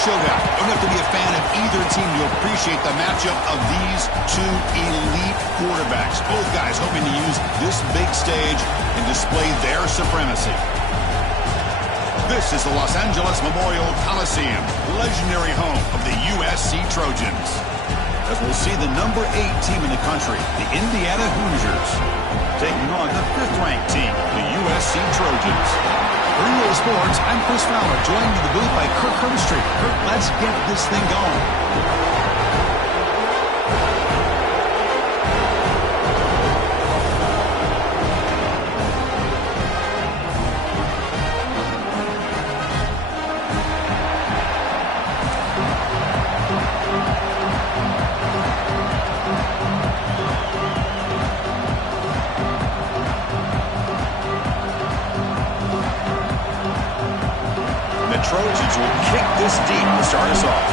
showdown. You don't have to be a fan of either team to appreciate the matchup of these two elite quarterbacks. Both guys hoping to use this big stage and display their supremacy. This is the Los Angeles Memorial Coliseum, legendary home of the USC Trojans. As we'll see the number 8 team in the country, the Indiana Hoosiers, taking on the 5th-ranked team, the USC Trojans. For EA Sports, I'm Chris Fowler, joined in the booth by Kirk Herbstreit. Kirk, let's get this thing going. Trojans will kick this deep to start us off.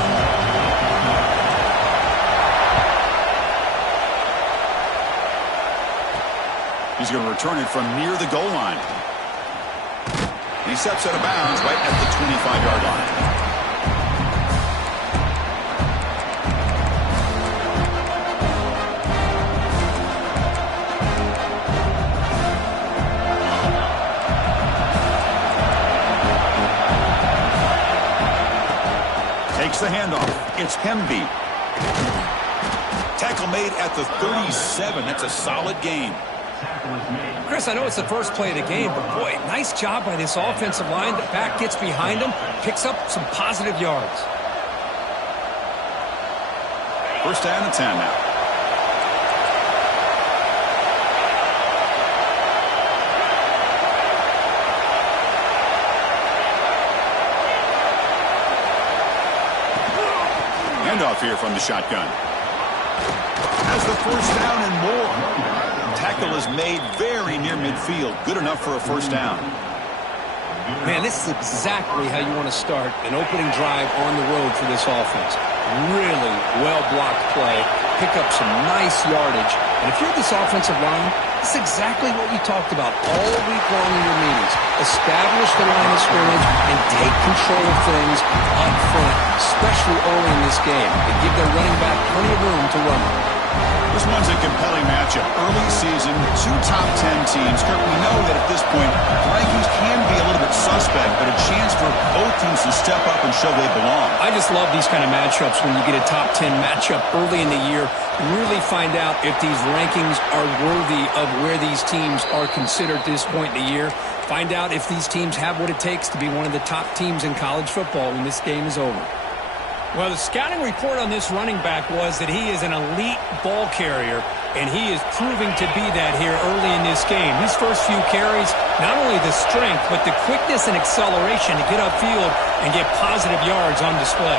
He's going to return it from near the goal line. He steps out of bounds right at the 25-yard line. Takes the handoff. It's Hemby. Tackle made at the 37. That's a solid gain. Chris, I know it's the first play of the game, but boy, nice job by this offensive line. The back gets behind him, picks up some positive yards. First down and 10 now. Handoff here from the shotgun. Has the first down and more. Tackle is made very near midfield. Good enough for a first down. Man, this is exactly how you want to start an opening drive on the road for this offense. Really well-blocked play. Pick up some nice yardage. And if you're this offensive line, this is exactly what you talked about all week long in your meetings. Establish the line of scrimmage and take control of things up front, especially early in this game, and give their running back plenty of room to run. This one's a compelling matchup. Early season, 2 top 10 teams. Kirk, we know that at this point, rankings can be a little bit suspect, but a chance for both teams to step up and show they belong. I just love these kind of matchups when you get a top 10 matchup early in the year. Really find out if these rankings are worthy of where these teams are considered at this point in the year. Find out if these teams have what it takes to be one of the top teams in college football when this game is over. Well, the scouting report on this running back was that he is an elite ball carrier, and he is proving to be that here early in this game. These first few carries, not only the strength, but the quickness and acceleration to get upfield and get positive yards on display.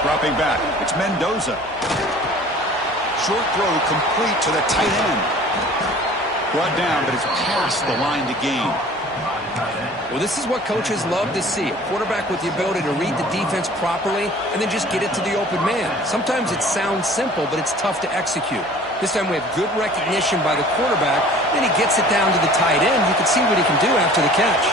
Dropping back, it's Mendoza. Short throw complete to the tight end. Brought down, but it's past the line to gain. Well, this is what coaches love to see. A quarterback with the ability to read the defense properly and then just get it to the open man. Sometimes it sounds simple, but it's tough to execute. This time we have good recognition by the quarterback. Then he gets it down to the tight end. You can see what he can do after the catch.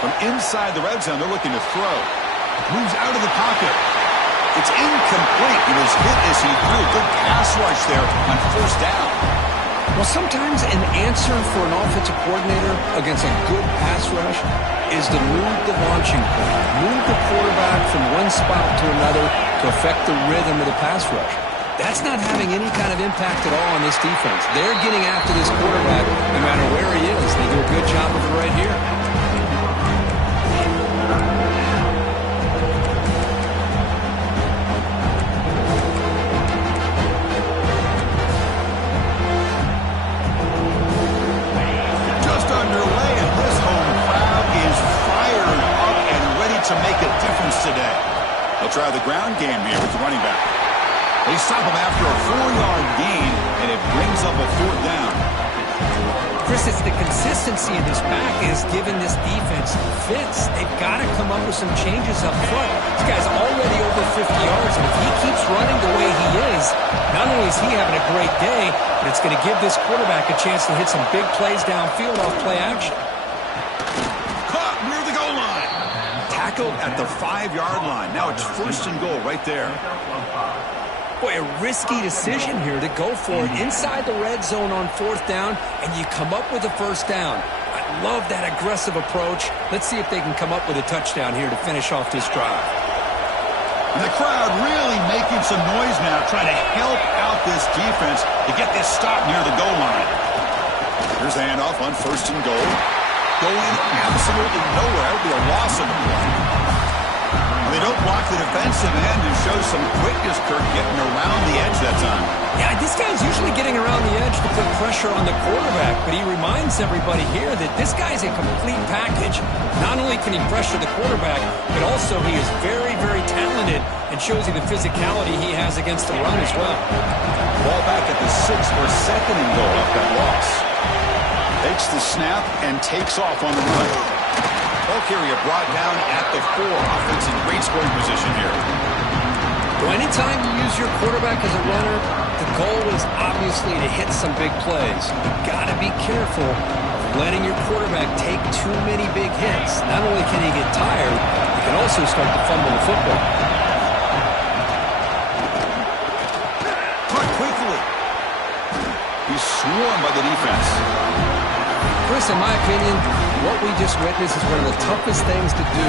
From inside the red zone, they're looking to throw. Moves out of the pocket. It's incomplete. He was hit as he threw a good pass rush there on first down. Well, sometimes an answer for an offensive coordinator against a good pass rush is to move the launching point. Move the quarterback from one spot to another to affect the rhythm of the pass rush. That's not having any kind of impact at all on this defense. They're getting after this quarterback no matter where he is. They do a good job of it right here. To make a difference today. They'll try the ground game here with the running back. They stop him after a 4-yard gain, and it brings up a 4th down. Chris, it's the consistency of this back is giving this defense fits. They've got to come up with some changes up front. This guy's already over 50 yards, and if he keeps running the way he is, not only is he having a great day, but it's going to give this quarterback a chance to hit some big plays downfield off play action. Caught near the goal line. Tackled at the 5-yard line. Now it's 1st and goal right there. Boy, a risky decision here to go for it inside the red zone on 4th down, and you come up with a 1st down. I love that aggressive approach. Let's see if they can come up with a touchdown here to finish off this drive. And the crowd really making some noise now, trying to help out this defense to get this stop near the goal line. Here's the handoff on 1st and goal. Going absolutely nowhere. It'll be a loss of the play. They don't block the defensive end and show some quickness, Kirk, getting around the edge that time. Yeah, this guy's usually getting around the edge to put pressure on the quarterback, but he reminds everybody here that this guy's a complete package. Not only can he pressure the quarterback, but also he is very, very talented and shows you the physicality he has against the run as well. Ball back at the 6 for 2nd and goal off that loss. Takes the snap and takes off on the run. Ball carrier brought down at the 4. Offense in great scoring position here. So anytime you use your quarterback as a runner, the goal is obviously to hit some big plays. You've got to be careful of letting your quarterback take too many big hits. Not only can he get tired, he can also start to fumble the football. Caught quickly. He's swarmed by the defense. Chris, in my opinion, what we just witnessed is one of the toughest things to do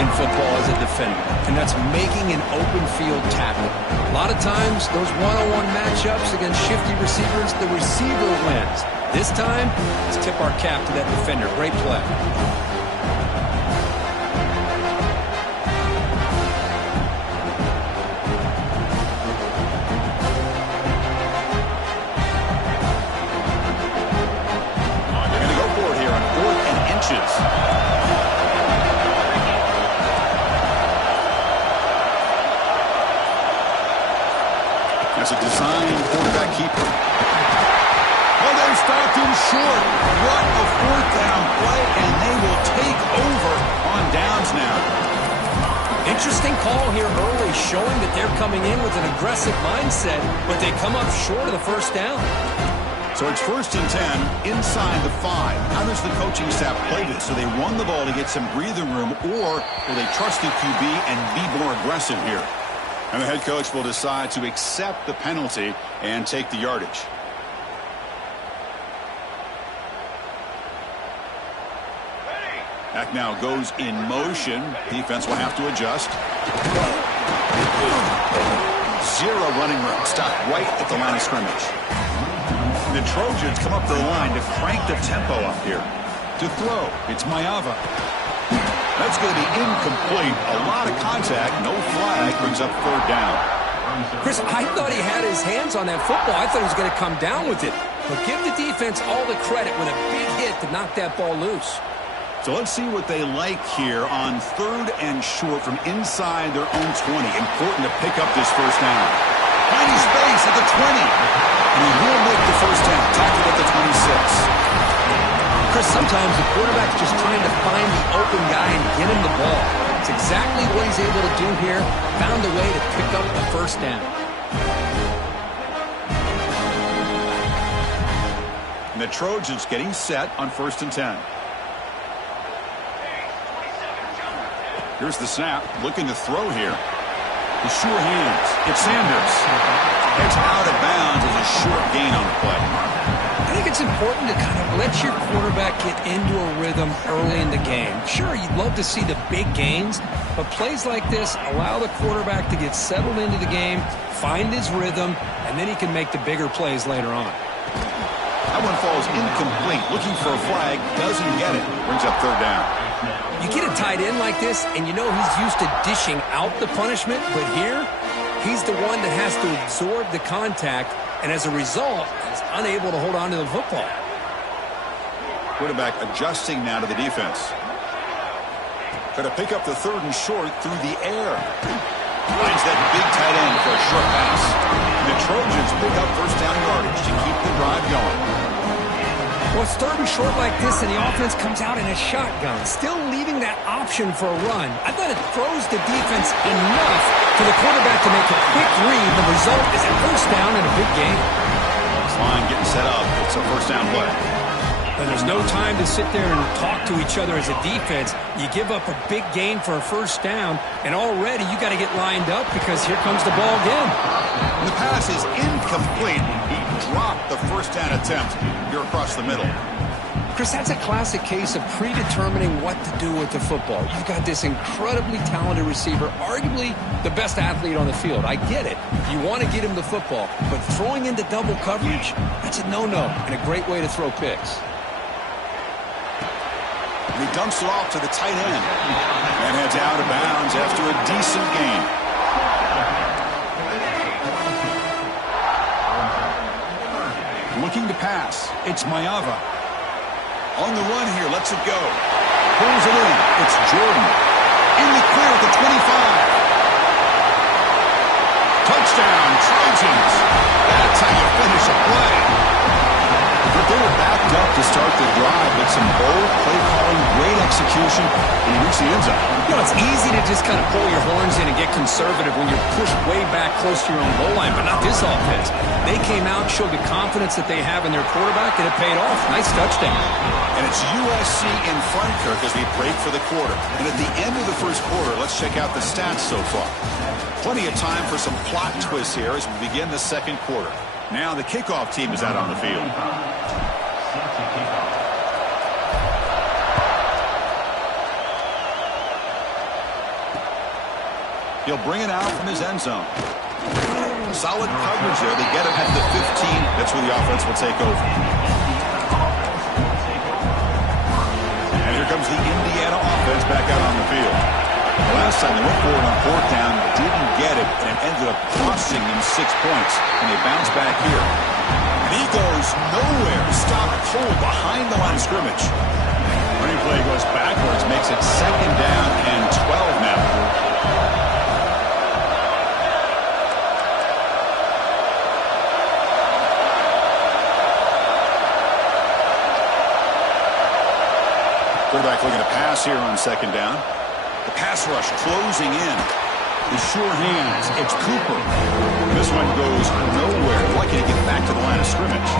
in football as a defender, and that's making an open field tackle. A lot of times, those one-on-one matchups against shifty receivers, the receiver wins. This time, let's tip our cap to that defender. Great play. That's a designed quarterback keeper. Oh, they stopped him short. What a 4th down play, and they will take over on downs now. Interesting call here early, showing that they're coming in with an aggressive mindset, but they come up short of the 1st down. So it's 1st and 10 inside the 5. How does the coaching staff play this? Do they run the ball to get some breathing room, or will they trust the QB and be more aggressive here? And the head coach will decide to accept the penalty and take the yardage. Back now goes in motion. Defense will have to adjust. 0 running room. Stopped right at the line of scrimmage. The Trojans come up the line to crank the tempo up here. To throw, it's Maeva. That's going to be incomplete. A lot of contact. No flag. Brings up 3rd down. Chris, I thought he had his hands on that football. I thought he was going to come down with it. But give the defense all the credit with a big hit to knock that ball loose. So let's see what they like here on 3rd and short from inside their own 20. Important to pick up this 1st down. Finding space at the 20. And he will make the 1st down. Tackled at the 26. Chris, sometimes the quarterback's just trying to find the open guy and get him the ball. It's exactly what he's able to do here. Found a way to pick up the 1st down. And the Trojans getting set on 1st and 10. Here's the snap. Looking to throw here. The sure hands. It's Sanders. It's out of bounds as a short gain on the play. I think it's important to kind of let your quarterback get into a rhythm early in the game. Sure, you'd love to see the big gains, but plays like this allow the quarterback to get settled into the game, find his rhythm, and then he can make the bigger plays later on. That one falls incomplete. Looking for a flag, doesn't get it. Brings up 3rd down. You get a tight end like this, and you know he's used to dishing out the punishment, but here, he's the one that has to absorb the contact, and as a result, he's unable to hold on to the football. Quarterback adjusting now to the defense. Try to pick up the 3rd and short through the air. Finds that big tight end for a short pass. The Trojans pick up 1st down yardage to keep the drive going. Well, it's third and short like this, and the offense comes out in a shotgun, still leaving that option for a run. I thought it throws the defense enough for the quarterback to make a quick read. The result is a first down and a big gain. This line getting set up. It's a first down play. And there's no time to sit there and talk to each other as a defense. You give up a big gain for a first down, and already you got to get lined up because here comes the ball again. The pass is incomplete. He dropped the first down attempt here across the middle. Chris, that's a classic case of predetermining what to do with the football. You've got this incredibly talented receiver, arguably the best athlete on the field. I get it. You want to get him the football, but throwing into double coverage, that's a no-no and a great way to throw picks. And he dumps it off to the tight end and heads out of bounds after a decent gain. Looking to pass. It's Mayava. On the run here, lets it go. Pulls it in. It's Jordan. In the clear at the 25. Touchdown, Trojans. That's how you finish a play. But they were backed up to start the drive with some bold play calling, great execution, and he reached the end zone. You know, it's easy to just kind of pull your horns in and get conservative when you're pushed way back close to your own goal line, but not this offense. They came out, showed the confidence that they have in their quarterback, and it paid off. Nice touchdown. And it's USC in front, Kirk, as we break for the quarter. And at the end of the first quarter, let's check out the stats so far. Plenty of time for some plot twists here as we begin the second quarter. Now the kickoff team is out on the field. He'll bring it out from his end zone. Solid coverage there. They get him at the 15. That's where the offense will take over. And here comes the Indiana offense back out on the field. Last time they went for it on fourth down, didn't get it, and it ended up costing them 6 points. And they bounce back here. And he goes nowhere. Stopped cold behind the line of scrimmage. Running play goes backwards, makes it second down and 12 now. Quarterback looking to pass here on second down. The pass rush closing in. The sure hands. It's Cooper. This one goes nowhere. Lucky to get back to the line of scrimmage.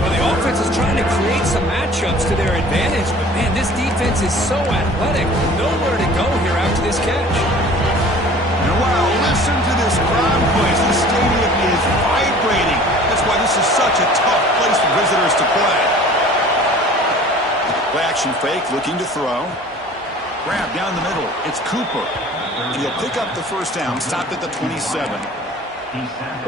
Well, the offense is trying to create some matchups to their advantage, but man, this defense is so athletic. Nowhere to go here after this catch. And wow, listen to this crowd noise. The stadium is vibrating. That's why this is such a tough place for visitors to play. Play action fake, looking to throw. Grab down the middle. It's Cooper. And he'll pick up the first down. Stopped at the 27.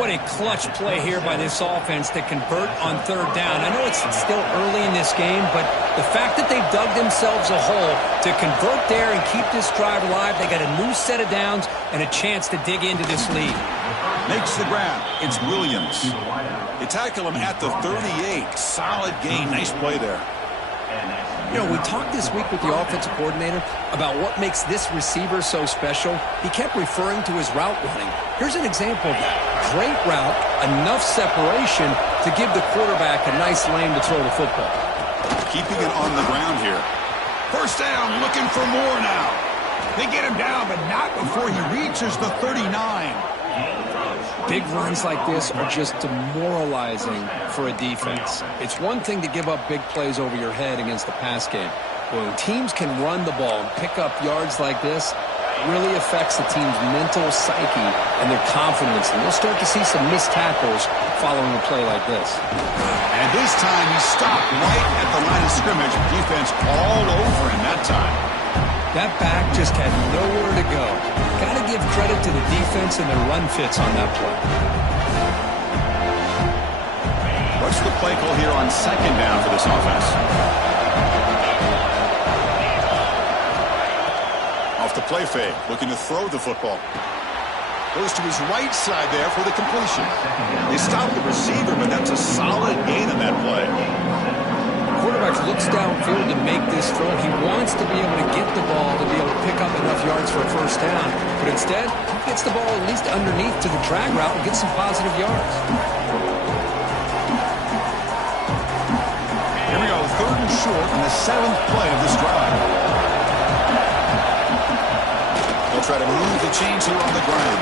What a clutch play here by this offense to convert on third down. I know it's still early in this game, but the fact that they've dug themselves a hole to convert there and keep this drive alive, they got a new set of downs and a chance to dig into this lead. Makes the grab. It's Williams. They tackle him at the 38. Solid gain. Nice play there. You know, we talked this week with the offensive coordinator about what makes this receiver so special. He kept referring to his route running. Here's an example of that. Great route, enough separation to give the quarterback a nice lane to throw the football. Keeping it on the ground here. First down, looking for more now. They get him down, but not before he reaches the 39. Big runs like this are just demoralizing for a defense. It's one thing to give up big plays over your head against the pass game. When teams can run the ball and pick up yards like this, it really affects the team's mental psyche and their confidence. And you'll start to see some missed tackles following a play like this. And this time he stopped right at the line of scrimmage. Defense all over him that time. That back just had nowhere to go. Got to give credit to the defense and their run fits on that play. What's the play call here on second down for this offense? Off the play fake, looking to throw the football. Goes to his right side there for the completion. They stop the receiver, but that's a solid gain on that play. Quarterback looks downfield to make this throw. He wants to be able to get the ball to be able to pick up enough yards for a first down. But instead, he gets the ball at least underneath to the drag route and gets some positive yards. short on the 7th play of this drive. They'll try to move the chains here on the ground.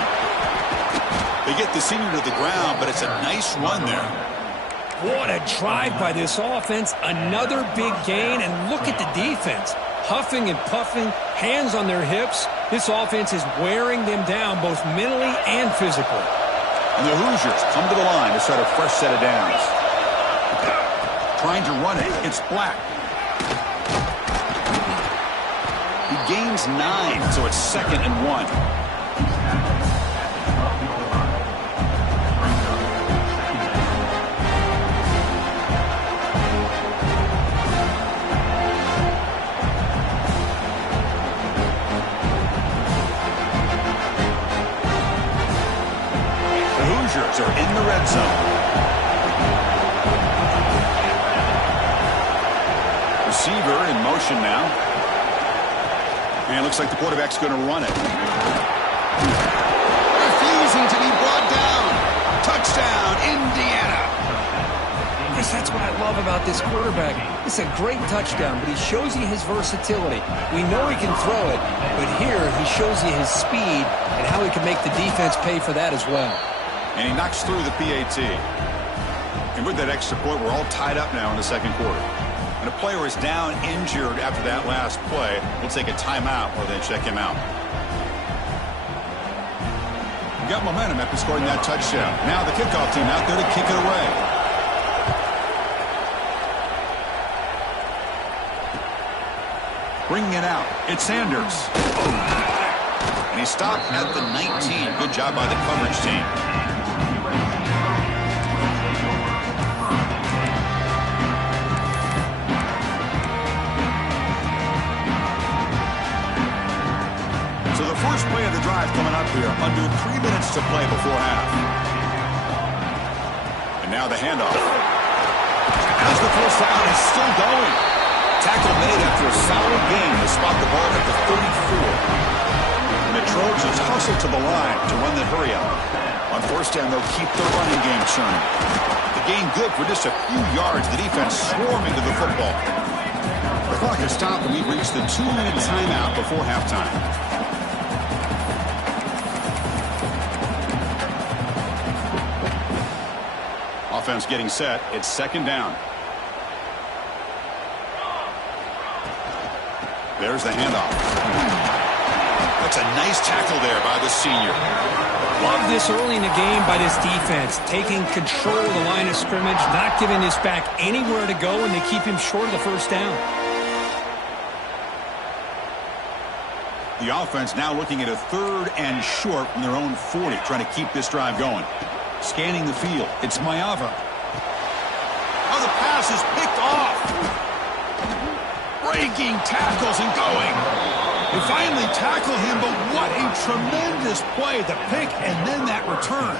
They get the senior to the ground, but it's a nice run there. What a drive by this offense. Another big gain, and look at the defense. Huffing and puffing, hands on their hips. This offense is wearing them down both mentally and physically. And the Hoosiers come to the line to start a fresh set of downs. Trying to run it. It's Black. He gains 9, so it's 2nd and 1. Are in the red zone. Receiver in motion now. And it looks like the quarterback's going to run it. Refusing to be brought down. Touchdown, Indiana. Yes, that's what I love about this quarterback. It's a great touchdown, but he shows you his versatility. We know he can throw it, but here he shows you his speed and how he can make the defense pay for that as well. And he knocks through the PAT. And with that extra point, we're all tied up now in the second quarter. And a player is down injured after that last play. We'll take a timeout or then check him out. We got momentum after scoring that touchdown. Now the kickoff team out there to kick it away. Bringing it out. It's Sanders. And he stopped at the 19. Good job by the coverage team. So the first play of the drive coming up here, under 3 minutes to play before half. And now the handoff. As the first down is still going. Tackle made after a solid gain to spot the ball at the 34. And the Trojans hustle to the line to run the hurry up. On first down, they'll keep the running game churning. The gain good for just a few yards. The defense swarming to the football. The clock has stopped, and we've reached the 2-minute timeout before halftime. Offense getting set. It's 2nd down. There's the handoff. That's a nice tackle there by the senior. Love this early in the game by this defense, taking control of the line of scrimmage, not giving this back anywhere to go, and they keep him short of the first down. The offense now looking at a 3rd and short from their own 40, trying to keep this drive going. Scanning the field. It's Mayava. Oh, the pass is picked off. Breaking tackles and going. They finally tackle him, but what a tremendous play. The pick and then that return.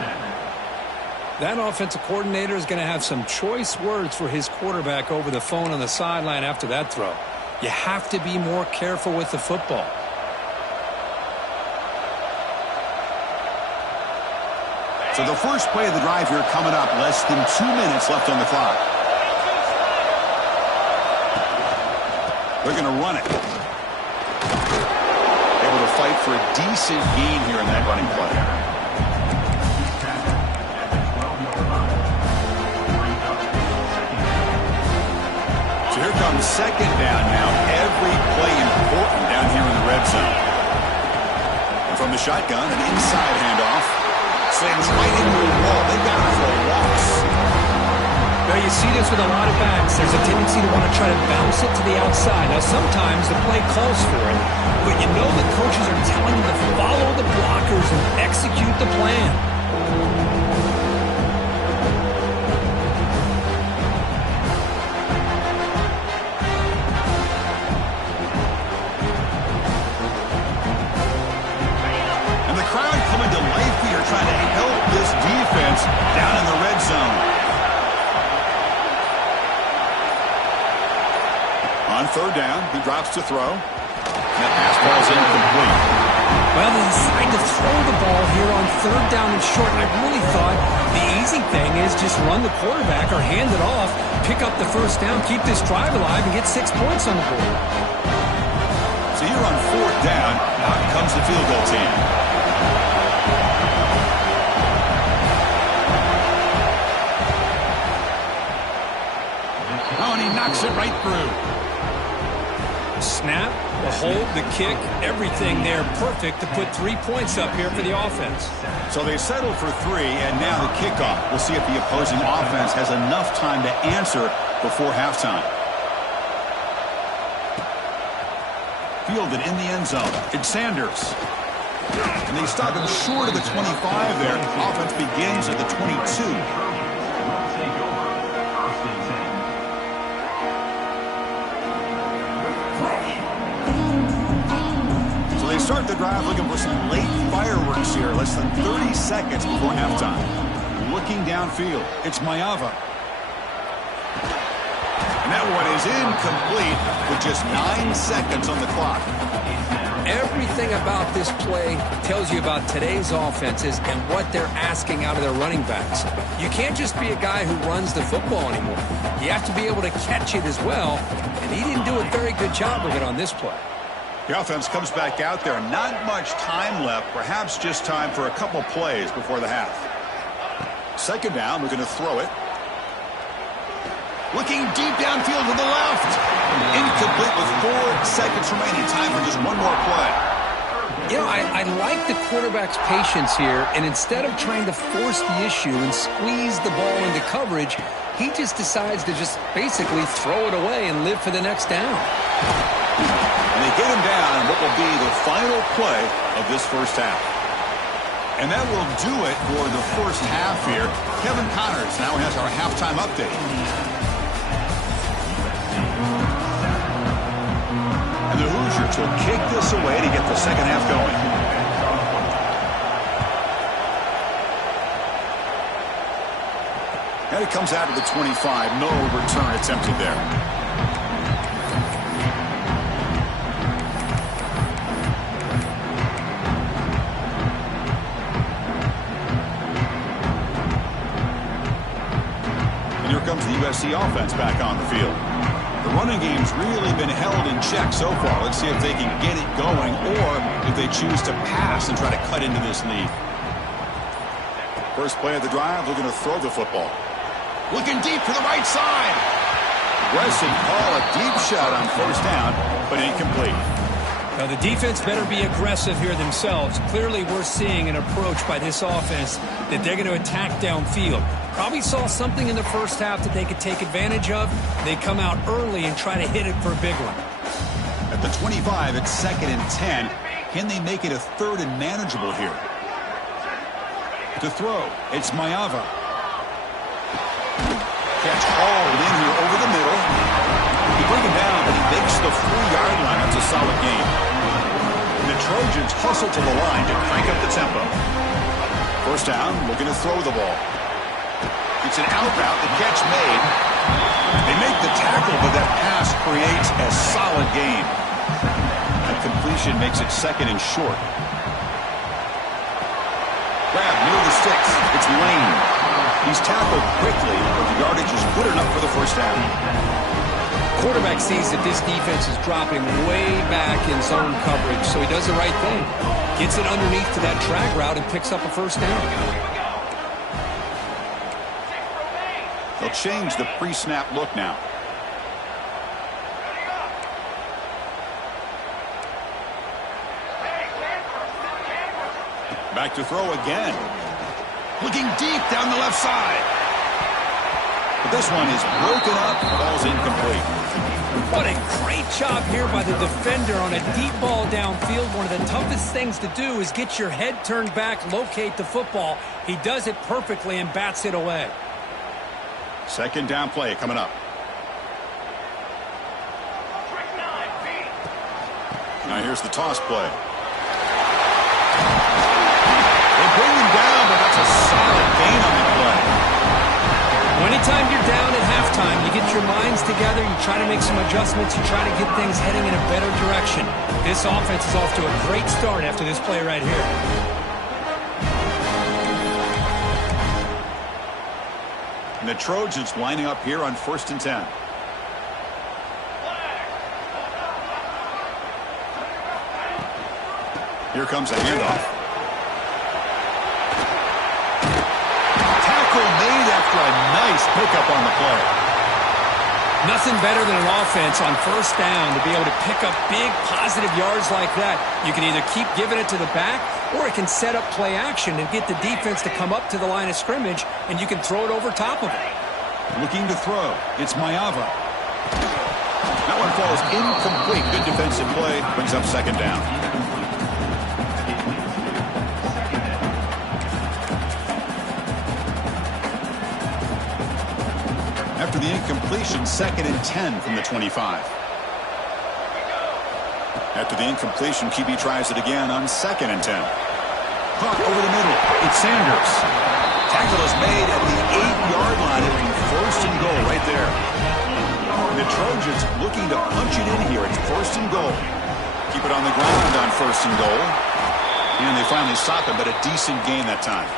That offensive coordinator is going to have some choice words for his quarterback over the phone on the sideline after that throw. You have to be more careful with the football. So the first play of the drive here coming up, less than 2 minutes left on the clock. They're going to run it. Able to fight for a decent gain here in that running play. So here comes 2nd down now. Every play important down here in the red zone. And from the shotgun, an inside handoff. Slams right into the wall. They got it for a loss. Now you see this with a lot of backs. There's a tendency to want to try to bounce it to the outside. Now sometimes the play calls for it, but you know the coaches are telling you to follow the blockers and execute the plan. And the crowd coming to life here, trying to help this defense down in the red zone. On 3rd down, he drops to throw. And that pass ball's incomplete. Well, they decide to throw the ball here on 3rd down and short. I really thought the easy thing is just run the quarterback or hand it off. pick up the first down, keep this drive alive, and get 6 points on the board. So here on 4th down, out comes the field goal team. Oh, and he knocks it right through. Snap, the hold, the kick, everything there perfect to put 3 points up here for the offense. So they settle for 3, and now the kickoff. We'll see if the opposing offense has enough time to answer before halftime. Fielded in the end zone. It's Sanders. And they stop him short of the 25 there. Offense begins at the 22. They start the drive looking for some late fireworks here, less than 30 seconds before halftime. Looking downfield, it's Maiava. And that one is incomplete with just 9 seconds on the clock. Everything about this play tells you about today's offenses and what they're asking out of their running backs. You can't just be a guy who runs the football anymore. You have to be able to catch it as well, and he didn't do a very good job of it on this play. The offense comes back out there. Not much time left. Perhaps just time for a couple plays before the half. 2nd down. We're going to throw it. Looking deep downfield to the left. Incomplete with 4 seconds remaining. Time for just one more play. You know, I like the quarterback's patience here, and instead of trying to force the issue and squeeze the ball into coverage, he just decides to just basically throw it away and live for the next down. And they get him down on what will be the final play of this first half. And that will do it for the first half here. Kevin Connors now has our halftime update. And the Hoosiers will kick this away to get the second half going. And it comes out of the 25. No return attempted there. Comes the USC offense back on the field. The running game's really been held in check so far. Let's see if they can get it going or if they choose to pass and try to cut into this lead. First play of the drive, they're going to throw the football. Looking deep to the right side. Aggressive call, a deep shot on 1st down, but incomplete. Now, the defense better be aggressive here themselves. Clearly, we're seeing an approach by this offense that they're going to attack downfield. Probably saw something in the first half that they could take advantage of. They come out early and try to hit it for a big one. At the 25, it's 2nd and 10. Can they make it a 3rd and manageable here? To throw, it's Maiava. Catch hauled in here over the middle. He bring him down, but he makes the 4-yard line. That's a solid game. The Trojans hustle to the line to crank up the tempo. First down, looking to throw the ball. It's an out route, the catch made. They make the tackle, but that pass creates a solid gain. That completion makes it 2nd and short. Grab near the sticks. It's Lane. He's tackled quickly, but the yardage is good enough for the first down. Quarterback sees that this defense is dropping way back in zone coverage, so he does the right thing. Gets it underneath to that drag route and picks up a first down. They'll change the pre-snap look now. Back to throw again. Looking deep down the left side. But this one is broken up. Ball's incomplete. What a great job here by the defender on a deep ball downfield. One of the toughest things to do is get your head turned back, locate the football. He does it perfectly and bats it away. 2nd down play coming up. Now here's the toss play. They bring him down, but that's a solid gain on the play. Anytime you're down at halftime, you get your minds together, you try to make some adjustments, you try to get things heading in a better direction. This offense is off to a great start after this play right here. And the Trojans lining up here on 1st and 10. Here comes a handoff. Tackle made after a nice pickup on the play. Nothing better than an offense on 1st down to be able to pick up big positive yards like that. You can either keep giving it to the back, or it can set up play action and get the defense to come up to the line of scrimmage, and you can throw it over top of it. Looking to throw. It's Mayava. That one falls incomplete. Good defensive play. Brings up 2nd down. After the incompletion, 2nd and 10 from the 25. After the incompletion, QB tries it again on 2nd and 10. Caught over the middle. It's Sanders. Tackle is made at the 8-yard line. It'll be 1st and goal right there. And the Trojans looking to punch it in here. It's 1st and goal. Keep it on the ground on 1st and goal. And they finally stop it, but a decent gain that time.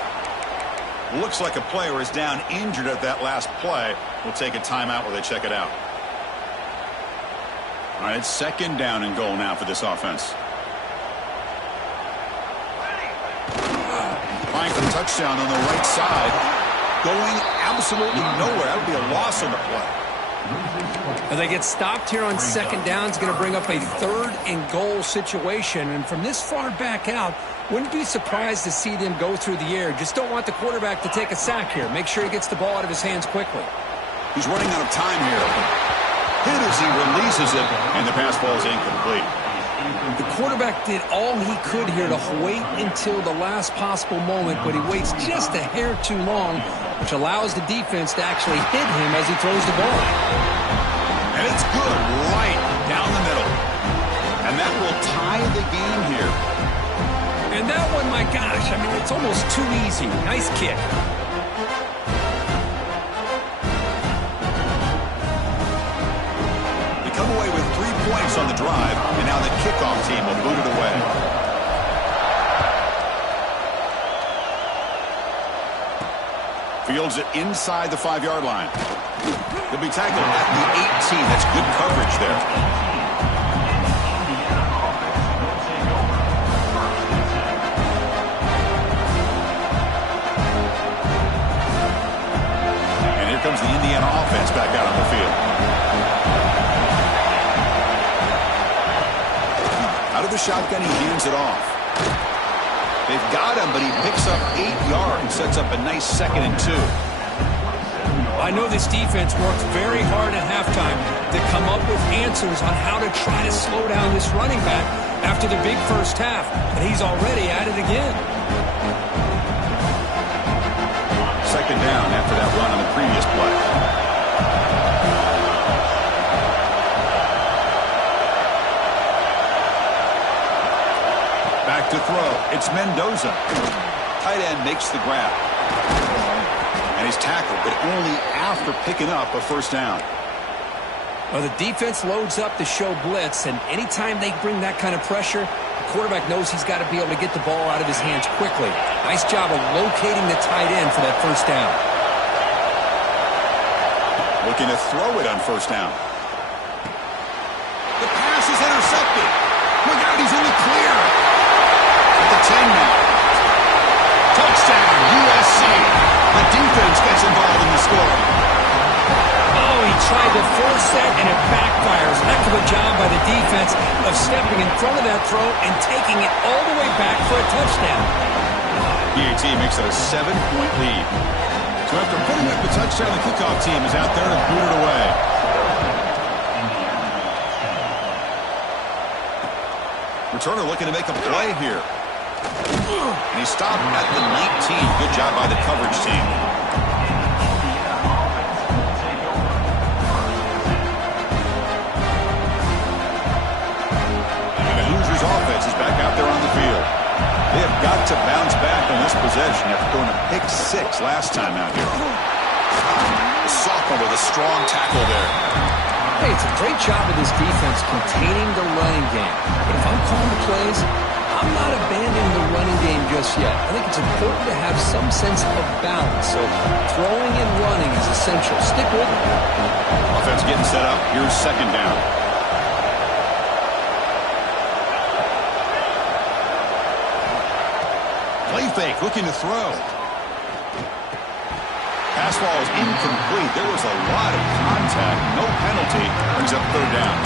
Looks like a player is down injured at that last play. We'll take a timeout while they check it out. All right, it's 2nd down and goal now for this offense. Trying for the touchdown on the right side. Going absolutely nowhere. That would be a loss on the play. And they get stopped here on 2nd down. It's going to bring up a 3rd and goal situation. And from this far back out, wouldn't be surprised to see them go through the air. Just don't want the quarterback to take a sack here. Make sure he gets the ball out of his hands quickly. He's running out of time here. Hit as he releases it, and the pass ball is incomplete. The quarterback did all he could here to wait until the last possible moment, but he waits just a hair too long, which allows the defense to actually hit him as he throws the ball. And it's good right down the middle. And that will tie the game here. And that one, my gosh, I mean, it's almost too easy. Nice kick. They come away with 3 points on the drive, and now the kickoff team will boot it away. Fields it inside the 5-yard line. They'll be tackled at the 18. That's good coverage there. Comes the Indiana offense back out on the field. Out of the shotgun, he hands it off. They've got him, but he picks up 8 yards, sets up a nice 2nd and 2. I know this defense worked very hard at halftime to come up with answers on how to try to slow down this running back after the big first half, and he's already at it again. 2nd down after that run on the previous play. Back to throw. It's Mendoza. Tight end makes the grab. And he's tackled, but only after picking up a 1st down. Well, the defense loads up to show blitz, and anytime they bring that kind of pressure, the quarterback knows he's got to be able to get the ball out of his hands quickly. Nice job of locating the tight end for that 1st down. Looking to throw it on 1st down. The pass is intercepted. Look out, he's in the clear. At the 10 now. Touchdown, USC. The defense gets involved in the scoring. Oh, he tried to force that, and it backfires. Heck of a job by the defense of stepping in front of that throw and taking it all the way back for a touchdown. PAT makes it a 7-point lead. So after putting up the touchdown, the kickoff team is out there to boot it away. Returner looking to make a play here. And he stopped at the 19. Good job by the coverage team. And the Hoosiers offense is back out there on the field. They have got to bounce back on this possession after throwing a pick 6 last time out here. The sophomore with a strong tackle there. Hey, it's a great job of this defense containing the running game. But if I'm calling the plays, I'm not abandoning the running game just yet. I think it's important to have some sense of balance. So throwing and running is essential. Stick with it. Offense getting set up. Here's second down. Play fake, looking to throw. Pass ball is incomplete. There was a lot of contact. No penalty. Brings up third down.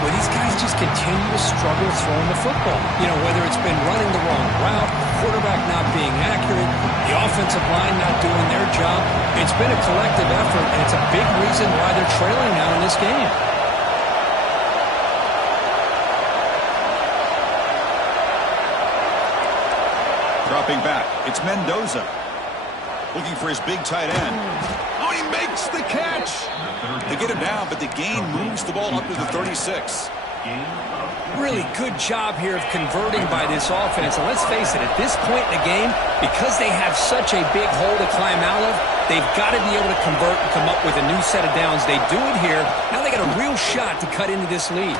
Well, these guys just continue to struggle throwing the football. You know, whether it's been running the wrong route, the quarterback not being accurate, the offensive line not doing their job. It's been a collective effort, and it's a big reason why they're trailing now in this game. Dropping back, it's Mendoza. Looking for his big tight end. Oh, he makes the catch. They get him down, but the gain moves the ball up to the 36. Really good job here of converting by this offense. And let's face it, at this point in the game, because they have such a big hole to climb out of, they've got to be able to convert and come up with a new set of downs. They do it here. Now they got a real shot to cut into this lead.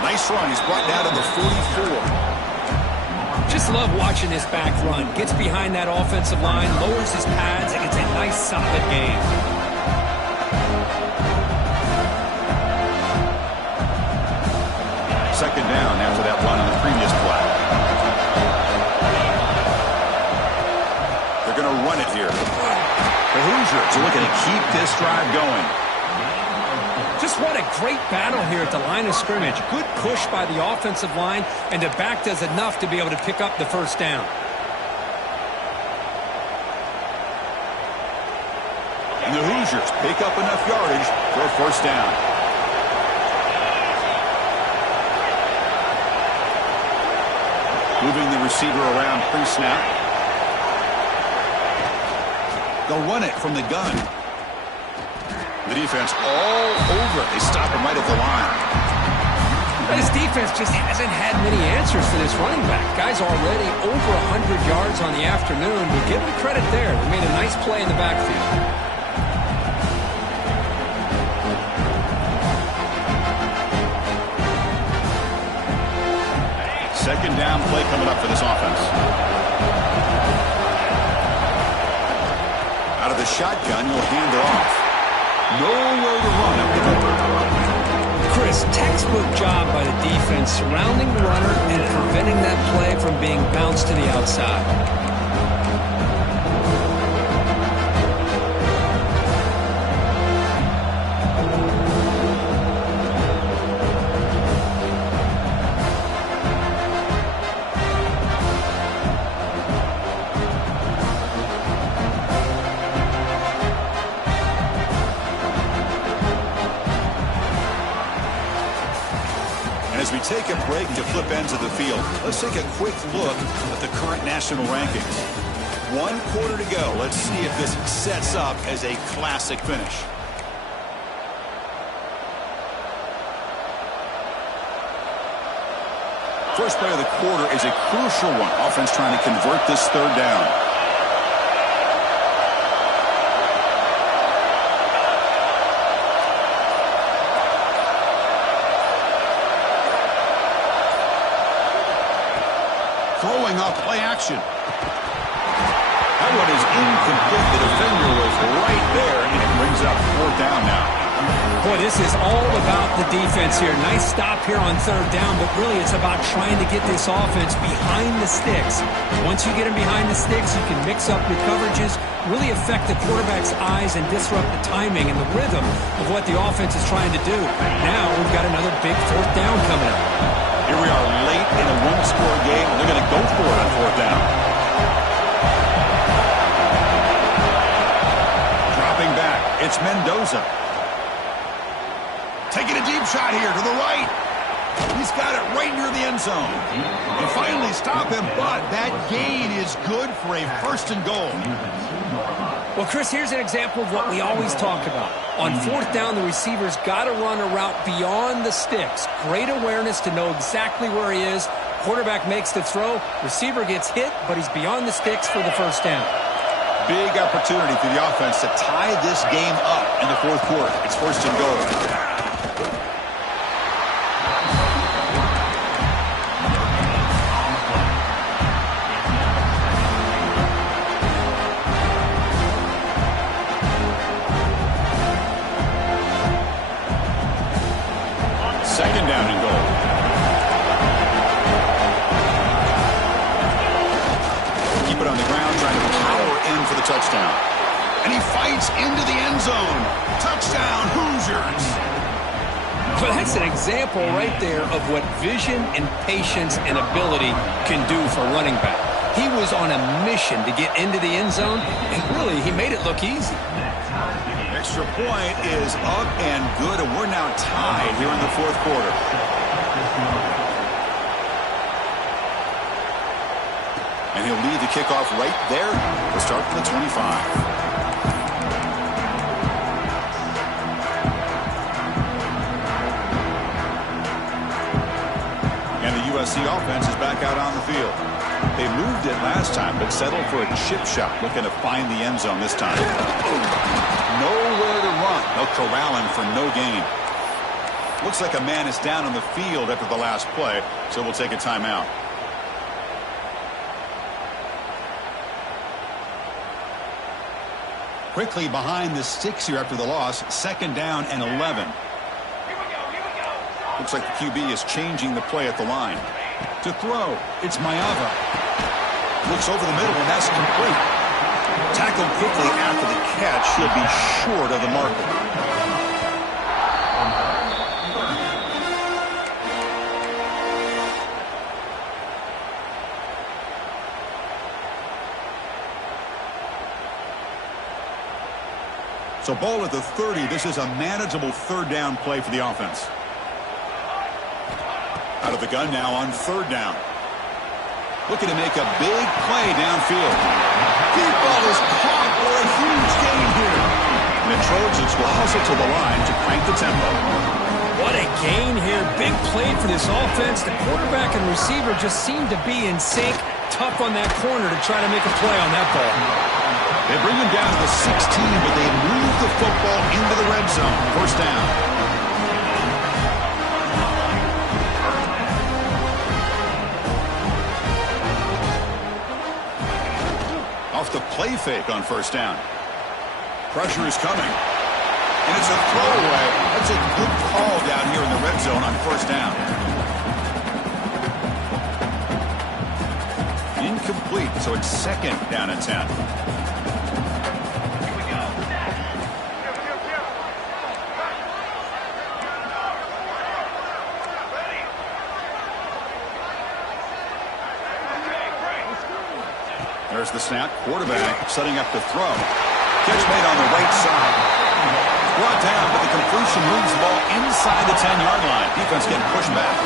Nice run. He's brought down to the 44. Just love watching this back run. Gets behind that offensive line, lowers his pads, and gets a nice, solid gain. Second down after that run on the previous play. They're going to run it here. The Hoosiers are looking to keep this drive going. Just what a great battle here at the line of scrimmage. Good push by the offensive line, and the back does enough to be able to pick up the first down. And the Hoosiers pick up enough yardage for a first down. Moving the receiver around pre-snap. They'll run it from the gun. The defense all over. They stop him right at the line. This defense just hasn't had many answers for this running back. Guy's already over 100 yards on the afternoon, but give him credit there. They made a nice play in the backfield. Second down play coming up for this offense. Out of the shotgun, you'll hand it off. Nowhere to run up the middle. Chris, textbook job by the defense surrounding the runner and preventing that play from being bounced to the outside. As we take a break to flip ends of the field, let's take a quick look at the current national rankings. 1 quarter to go. Let's see if this sets up as a classic finish. First play of the quarter is a crucial one. Offense trying to convert this third down. Throwing off play action. That one is incomplete. The defender was right there, and it brings up fourth down now. Boy, this is all about the defense here. Nice stop here on third down, but really it's about trying to get this offense behind the sticks. Once you get them behind the sticks, you can mix up your coverages, really affect the quarterback's eyes and disrupt the timing and the rhythm of what the offense is trying to do. Now we've got another big fourth down coming up. Here we are late in a one-score game. They're going to go for it on fourth down. Dropping back, it's Mendoza. Taking a deep shot here to the right. He's got it right near the end zone. They finally stop him, but that gain is good for a first and goal. Well, Chris, here's an example of what we always talk about. On fourth down, the receiver's got to run a route beyond the sticks. Great awareness to know exactly where he is. Quarterback makes the throw. Receiver gets hit, but he's beyond the sticks for the first down. Big opportunity for the offense to tie this game up in the fourth quarter. It's first and goal. Second down and goal. Keep it on the ground, trying to power in for the touchdown. And he fights into the end zone. Touchdown, Hoosiers. Well, that's an example right there of what vision and patience and ability can do for a running back. He was on a mission to get into the end zone, and really, he made it look easy. Extra point is up and good, and we're now tied here in the fourth quarter. And he'll lead the kickoff right there to start from the 25. And the USC offense is back out on the field. They moved it last time, but settled for a chip shot, looking to find the end zone this time. Nowhere to run. They'll corral him for no gain. Looks like a man is down on the field after the last play, so we'll take a timeout. Quickly behind the sticks here after the loss. Second down and 11. Looks like the QB is changing the play at the line. To throw, it's Maiava. Looks over the middle, and that's complete. Tackled quickly after the catch. He'll be short of the marker. So ball at the 30. This is a manageable third down play for the offense. Out of the gun now on third down. Looking to make a big play downfield. Deep ball is caught for a huge gain here. And the Trojans will hustle to the line to crank the tempo. What a gain here. Big play for this offense. The quarterback and receiver just seem to be in sync. Tough on that corner to try to make a play on that ball. They bring him down to the 16, but they move the football into the red zone. First down. Off the play fake on first down. Pressure is coming. And it's a throwaway. That's a good call down here in the red zone on first down. Incomplete, so it's second down and 10. There's the snap. Quarterback setting up to throw. Catch made on the right side. Brought down, but the completion moves the ball inside the 10-yard line. Defense getting pushed back.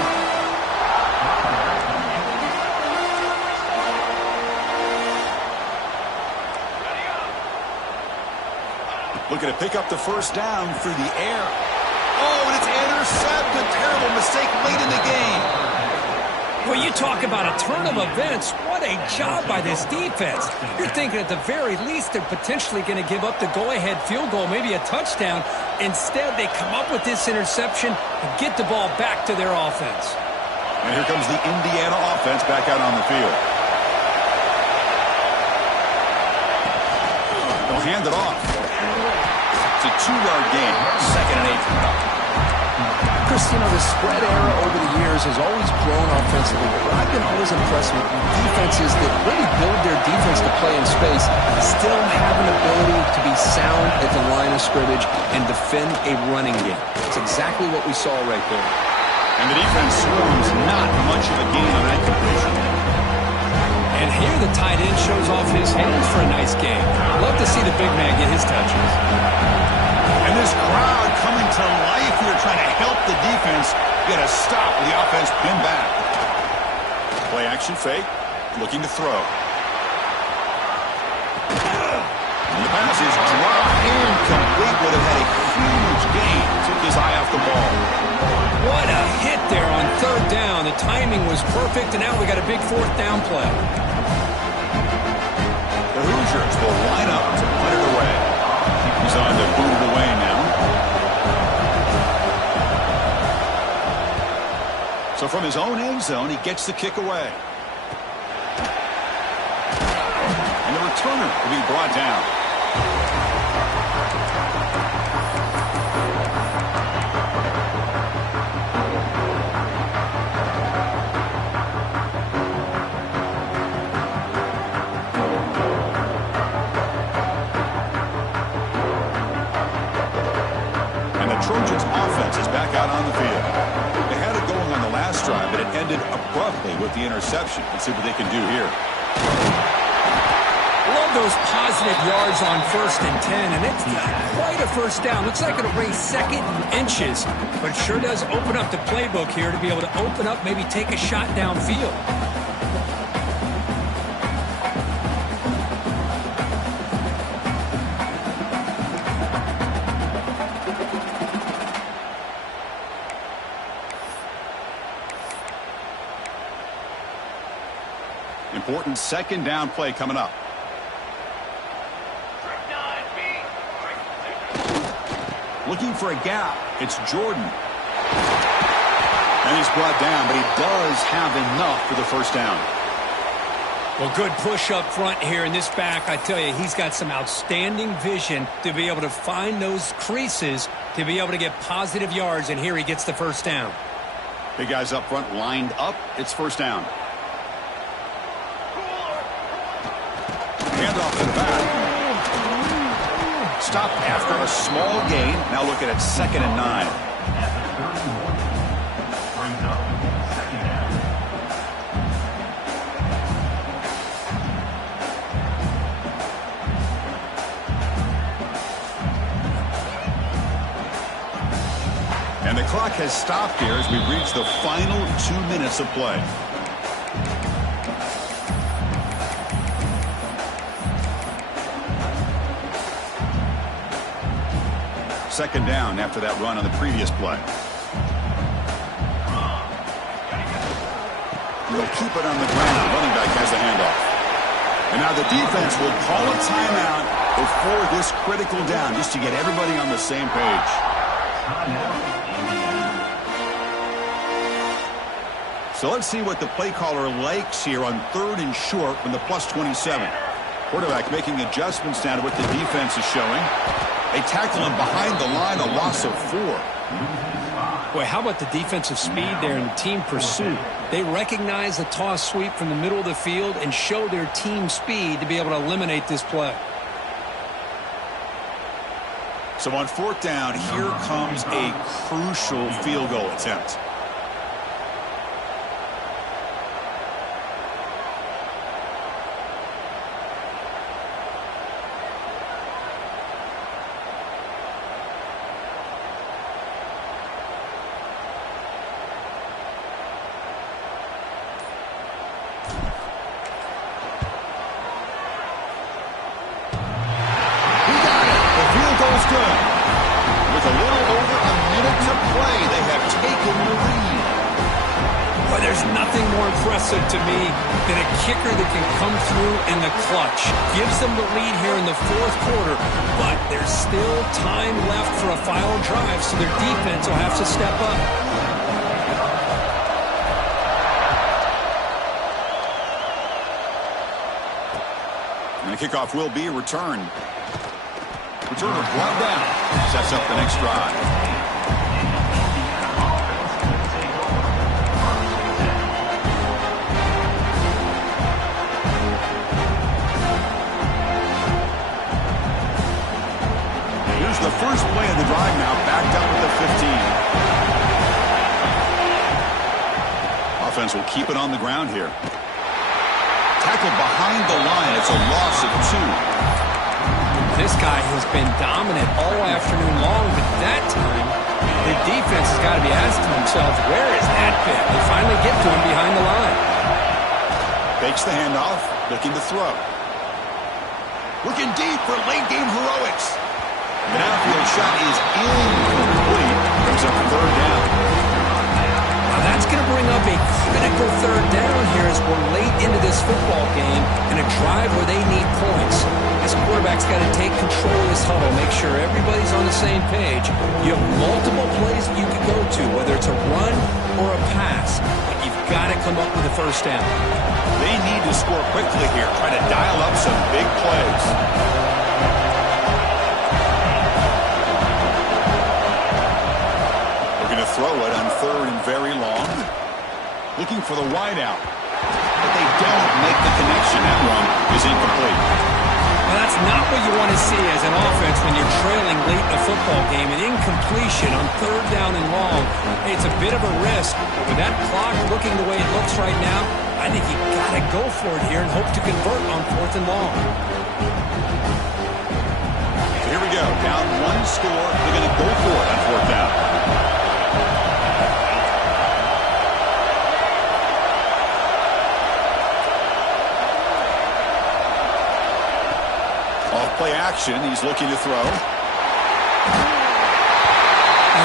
Looking to pick up the first down through the air. Oh, and it's intercepted. Terrible mistake late in the game. Well, you talk about a turn of events. What a job by this defense. You're thinking at the very least they're potentially going to give up the go-ahead field goal, maybe a touchdown. Instead, they come up with this interception and get the ball back to their offense. And here comes the Indiana offense back out on the field. They'll hand it off. It's a 2-yard gain. Second and 8. Chris, you know, the spread era over the years has always grown offensively, but I've been always impressed with defenses that really build their defense to play in space, still have an ability to be sound at the line of scrimmage and defend a running game. It's exactly what we saw right there. And the defense swarms not much of a gain on that completion. And here the tight end shows off his hands for a nice game. Love to see the big man get his touches. And this crowd coming to life here trying to help the defense get a stop with the offense pinned back. Play action fake, looking to throw. And the pass is dropped incomplete. Would have had a huge gain. Took his eye off the ball. What a hit there on third down. The timing was perfect, and now we got a big fourth down play. The Hoosiers will line up to put it away. He's on to boot it away now. So from his own end zone, he gets the kick away. And the returner will be brought down. And the Trojans' offense is back out on the field. They had it going on the last drive, but it ended abruptly with the interception. Let's see what they can do here. Love those positive yards on 1st and 10, and it's not quite a first down. Looks like it'll raise second and inches, but it sure does open up the playbook here to be able to open up, maybe take a shot downfield. Important second down play coming up. Looking for a gap. It's Jordan. And he's brought down, but he does have enough for the first down. Well, good push up front here in this back. I tell you, he's got some outstanding vision to be able to find those creases to be able to get positive yards, and here he gets the first down. Big guys up front lined up. It's first down. Handoff to the back. Stopped after a small gain. Now look at it, 2nd and 9. And the clock has stopped here as we reach the final 2 minutes of play. Second down after that run on the previous play. They'll keep it on the ground. Running back has the handoff. And now the defense will call a timeout before this critical down, just to get everybody on the same page. So let's see what the play caller likes here on 3rd and short from the +27. Quarterback making adjustments now to what the defense is showing. They tackle him behind the line, a loss of 4. Boy, how about the defensive speed there in the team pursuit? They recognize the toss sweep from the middle of the field and show their team speed to be able to eliminate this play. So on 4th down, here comes a crucial field goal attempt. To me than a kicker that can come through in the clutch. Gives them the lead here in the 4th quarter, but there's still time left for a final drive, so their defense will have to step up. And the kickoff will be a return. Returner brought down. Sets up the next drive. The first play of the drive now, backed up at the 15. Offense will keep it on the ground here. Tackled behind the line. It's a loss of 2. This guy has been dominant all afternoon long, but that time, the defense has got to be asking themselves, where is that bit? They finally get to him behind the line. Fakes the handoff, looking to throw. Looking deep for late game heroics. The outfield shot is incomplete. Brings up 3rd down. Now that's going to bring up a critical 3rd down here as we're late into this football game in a drive where they need points. This quarterback's got to take control of this huddle, make sure everybody's on the same page. You have multiple plays that you can go to, whether it's a run or a pass, but you've got to come up with a first down. They need to score quickly here, try to dial up some big plays. Throw it on 3rd and very long. Looking for the wide out. But they don't make the connection. That one is incomplete. Well, that's not what you want to see as an offense when you're trailing late in a football game. An incompletion on 3rd down and long. Hey, it's a bit of a risk. With that clock looking the way it looks right now, I think you got to go for it here and hope to convert on 4th and long. So here we go. Down 1 score. They're going to go for it on 4th down. Play action. He's looking to throw. The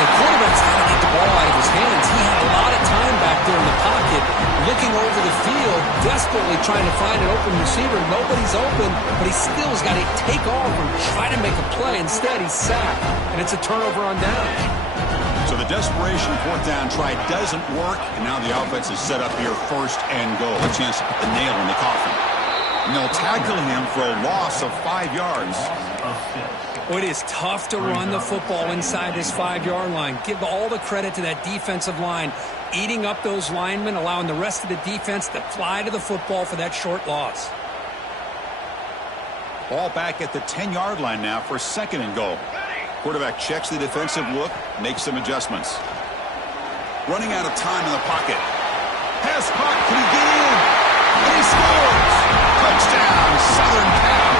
quarterback's got to get the ball out of his hands. He had a lot of time back there in the pocket, looking over the field, desperately trying to find an open receiver. Nobody's open, but he still's got to take off and try to make a play. Instead, he's sacked, and it's a turnover on downs. So the desperation 4th down try doesn't work, and now the offense is set up here 1st and goal. A chance to put the nail in the coffin. And they'll tackle him for a loss of 5 yards. Well, it is tough to run the football inside this 5-yard line. Give all the credit to that defensive line, eating up those linemen, allowing the rest of the defense to fly to the football for that short loss. Ball back at the 10-yard line now for 2nd and goal. Quarterback checks the defensive look, makes some adjustments. Running out of time in the pocket. Pass caught, can he get in? And he scores! Touchdown, Southern Cal.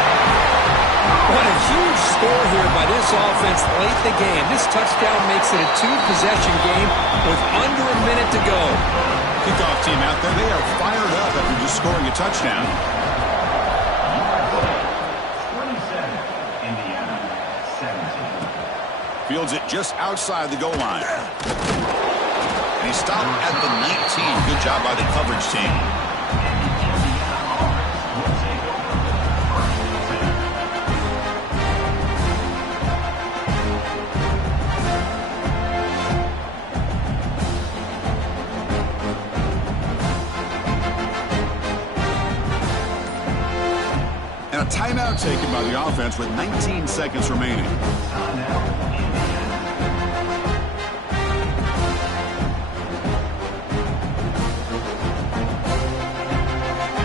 What a huge score here by this offense late in the game. This touchdown makes it a 2-possession game with under a minute to go. Kickoff team out there, they are fired up after just scoring a touchdown. 27, Indiana, 17. Fields it just outside the goal line. And he stopped at the 19. Good job by the coverage team. And a timeout taken by the offense with 19 seconds remaining.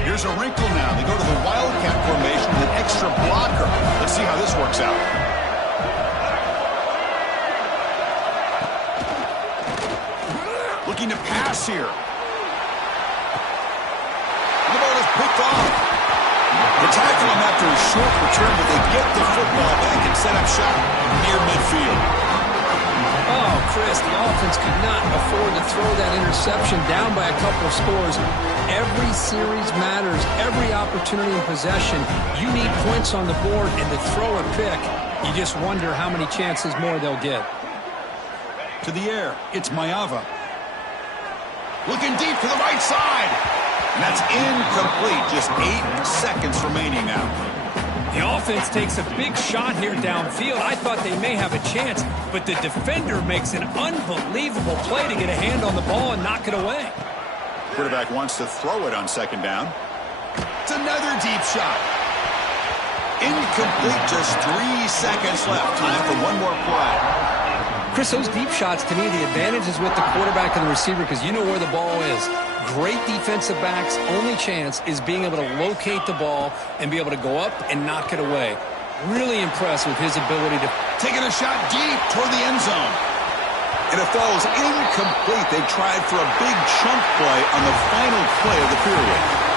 Here's a wrinkle now. They go to the Wildcat formation with an extra blocker. Let's see how this works out. Looking to pass here. The ball is picked off. They tackle him after a short return, but they get the football back and set up shop near midfield. Oh, Chris, the offense could not afford to throw that interception down by a couple of scores. Every series matters. Every opportunity in possession. You need points on the board, and to throw a pick, you just wonder how many chances more they'll get. To the air, it's Mayava. Looking deep to the right side. And that's incomplete. Just 8 seconds remaining now. The offense takes a big shot here downfield. I thought they may have a chance, but the defender makes an unbelievable play to get a hand on the ball and knock it away. Quarterback wants to throw it on 2nd down. It's another deep shot. Incomplete. Just 3 seconds left. Time for one more play. Chris, those deep shots, to me, the advantage is with the quarterback and the receiver because you know where the ball is. Great defensive backs' only chance is being able to locate the ball and be able to go up and knock it away. Really impressed with his ability to... Taking a shot deep toward the end zone. And it falls incomplete. They tried for a big chunk play on the final play of the period.